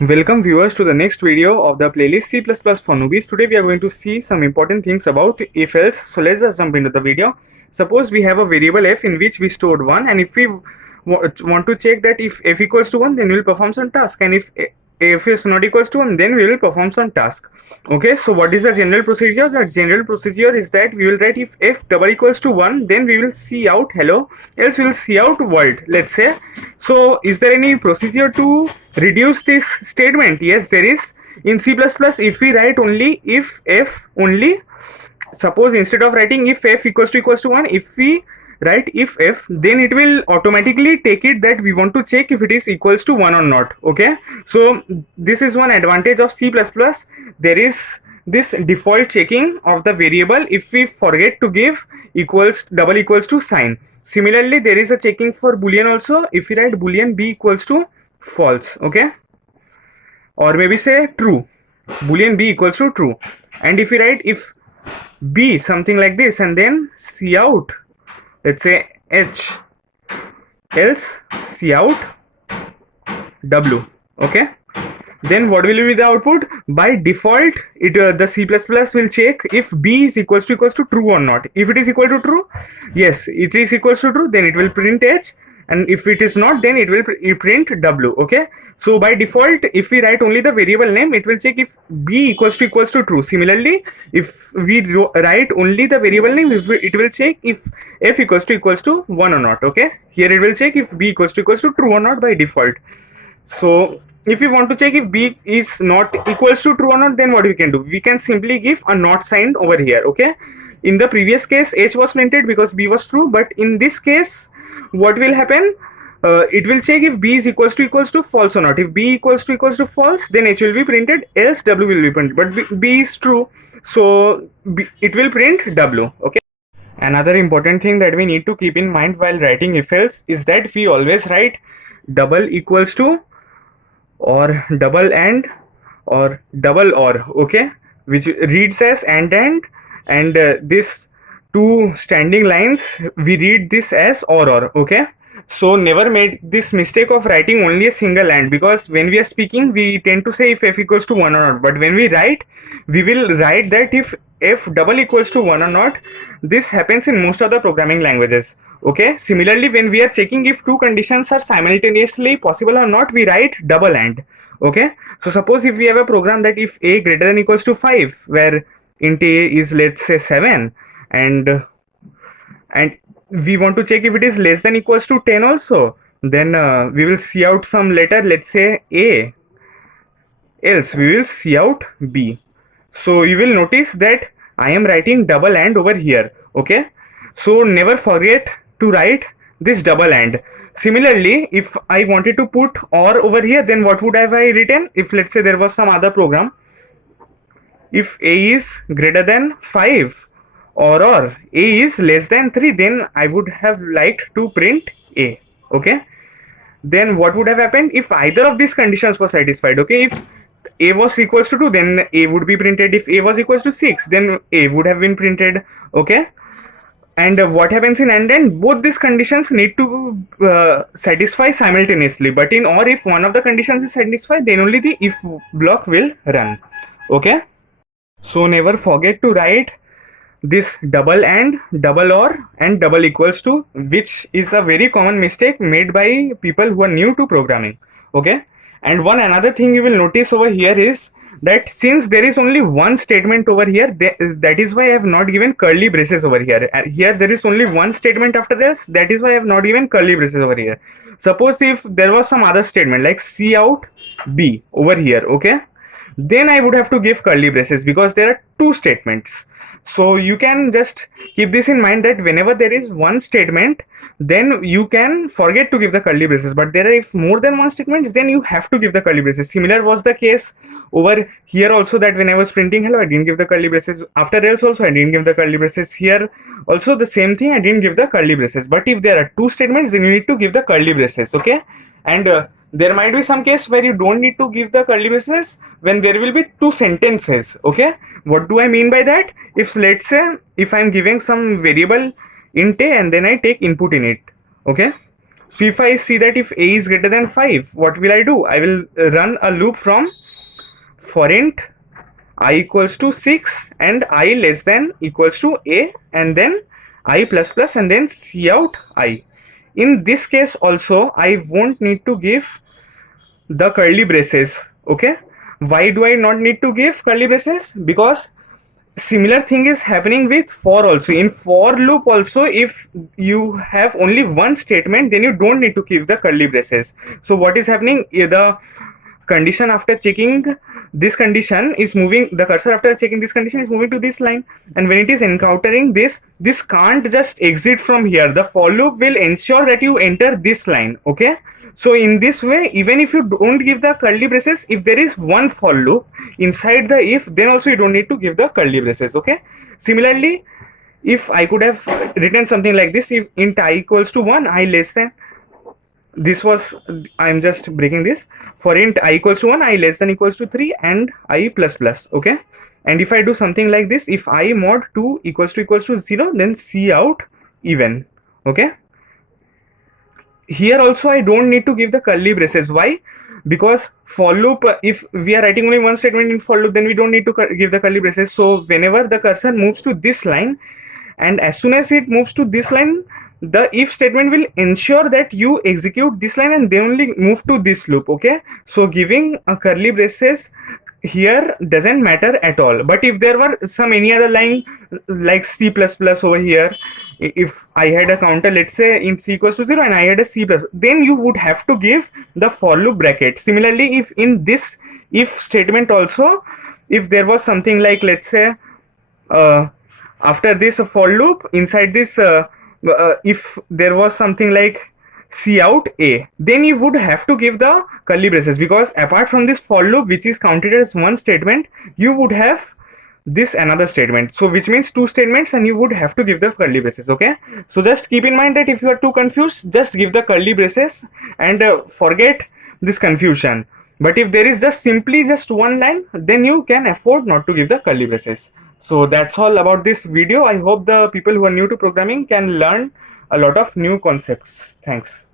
Welcome viewers to the next video of the playlist C++ for Newbies. Today we are going to see some important things about if else. So let's just jump into the video. Suppose we have a variable f in which we stored 1, and if we want to check that if f equals to 1, then we will perform some task, and if f is not equals to 1, then we will perform some task. Okay, so what is the general procedure? The general procedure is that we will write if f double equals to 1, then we will see out hello, else we will see out world, let's say. So is there any procedure to reduce this statement? Yes, there is. In C++, if we write only if f only, suppose instead of writing if f equals to 1, if we write if f, then it will automatically take it that we want to check if it is equals to 1 or not. Okay, so this is one advantage of C++. There is this default checking of the variable if we forget to give equals double equals to sign. Similarly, there is a checking for boolean also. If we write boolean b equals to false, okay, or maybe say true, boolean b equals to true, and if we write if b something like this and then cout, let's say h, else cout w, okay, then what will be the output? By default it the C++ will check if b is equals to true or not. If it is equal to true, yes, it is equals to true, then it will print h, and if it is not, then it will print w. Okay, so by default if we write only the variable name, it will check if b equals to true. Similarly, if we write only the variable name, it will check if f equals to 1 or not. Okay, here it will check if b equals to true or not by default. So if we want to check if b is not equals to true or not, then what we can do? We can simply give a not sign over here. Okay, in the previous case h was printed because b was true, but in this case what will happen? It will check if b is equals to false or not. If b equals to false, then h will be printed, else w will be printed. But b is true, so it will print w. Okay, another important thing that we need to keep in mind while writing if else is that we always write double equals to, or double and, or double or, okay, which reads as and this two standing lines we read this as or. Okay, so never make this mistake of writing only a single and, because when we are speaking we tend to say if f equals to 1 or not, but when we write, we will write that if f double equals to 1 or not. This happens in most of the programming languages. Okay, similarly, when we are checking if two conditions are simultaneously possible or not, we write double and. Okay, so suppose if we have a program that if a greater than equals to 5, where int a is, let's say, 7, and we want to check if it is less than equals to 10 also, then we will see out some letter, let's say a, else we will see out b. So you will notice that I am writing double and over here. Okay, so never forget to write this double and. Similarly, if I wanted to put or over here, then what would have I written? If let's say there was some other program, if a is greater than 5 or a is less than 3, then I would have liked to print a. Okay, then what would have happened if either of these conditions was satisfied? Okay, if a was equals to 2, then a would be printed. If a was equals to 6, then a would have been printed. Okay, and what happens in and then? Both these conditions need to satisfy simultaneously, but in or, if one of the conditions is satisfied, then only the if block will run. Okay, so never forget to write this double and, double or, and double equals to, which is a very common mistake made by people who are new to programming. Okay, and one another thing you will notice over here is that since there is only one statement over here, that is why I have not given curly braces over here. Here there is only one statement after this, that is why I have not given curly braces over here. Suppose if there was some other statement like cout b over here, okay, then I would have to give curly braces because there are two statements. So you can just keep this in mind that whenever there is one statement, then you can forget to give the curly braces, but there are, if more than one statements, then you have to give the curly braces. Similar was the case over here also, that when I was printing hello, I didn't give the curly braces. After else also I didn't give the curly braces. Here also the same thing, I didn't give the curly braces. But if there are two statements, then you need to give the curly braces. Okay, and there might be some case where you don't need to give the curly braces when there will be two sentences. Okay, what do I mean by that? If let's say if I'm giving some variable int a and then I take input in it, okay, So if I see that if a is greater than 5, what will I do? I will run a loop from for int I equals to 6 and I less than equals to a, and then I plus plus, and then see out I. In this case also I won't need to give the curly braces. Okay, why do I not need to give curly braces? Because similar thing is happening with for also. In for loop also, if you have only one statement, then you don't need to give the curly braces. So what is happening, the condition after checking this condition is moving, the cursor after checking this condition is moving to this line, and when it is encountering this can't just exit from here. The for loop will ensure that you enter this line. Okay, so in this way, even if you don't give the curly braces, if there is one for loop inside the if, then also you don't need to give the curly braces. Okay, similarly, if I could have written something like this, if int I equals to 1, I less than, this was, I'm just breaking this, for int I equals to 1, I less than equals to 3, and I plus plus. Okay, and if I do something like this, if I mod 2 equals to 0, then see out even. Okay, here also I don't need to give the curly braces. Why? Because for loop, if we are writing only one statement in for loop, then we don't need to give the curly braces. So whenever the cursor moves to this line, and as soon as it moves to this line, the if statement will ensure that you execute this line and then only move to this loop. Okay, so giving a curly braces here doesn't matter at all. But if there were some any other line like C++ over here, if I had a counter, let's say in C equals to 0, and I had a C plus, then you would have to give the for loop bracket. Similarly, if in this if statement also, if there was something like, let's say after this for loop inside this, if there was something like see out a, then you would have to give the curly braces, because apart from this for loop which is counted as one statement, you would have this another statement, so which means two statements, and you would have to give the curly braces. Okay, so just keep in mind that if you are too confused, just give the curly braces and forget this confusion. But if there is just simply just one line, then you can afford not to give the curly braces. So that's all about this video. I hope the people who are new to programming can learn a lot of new concepts. Thanks.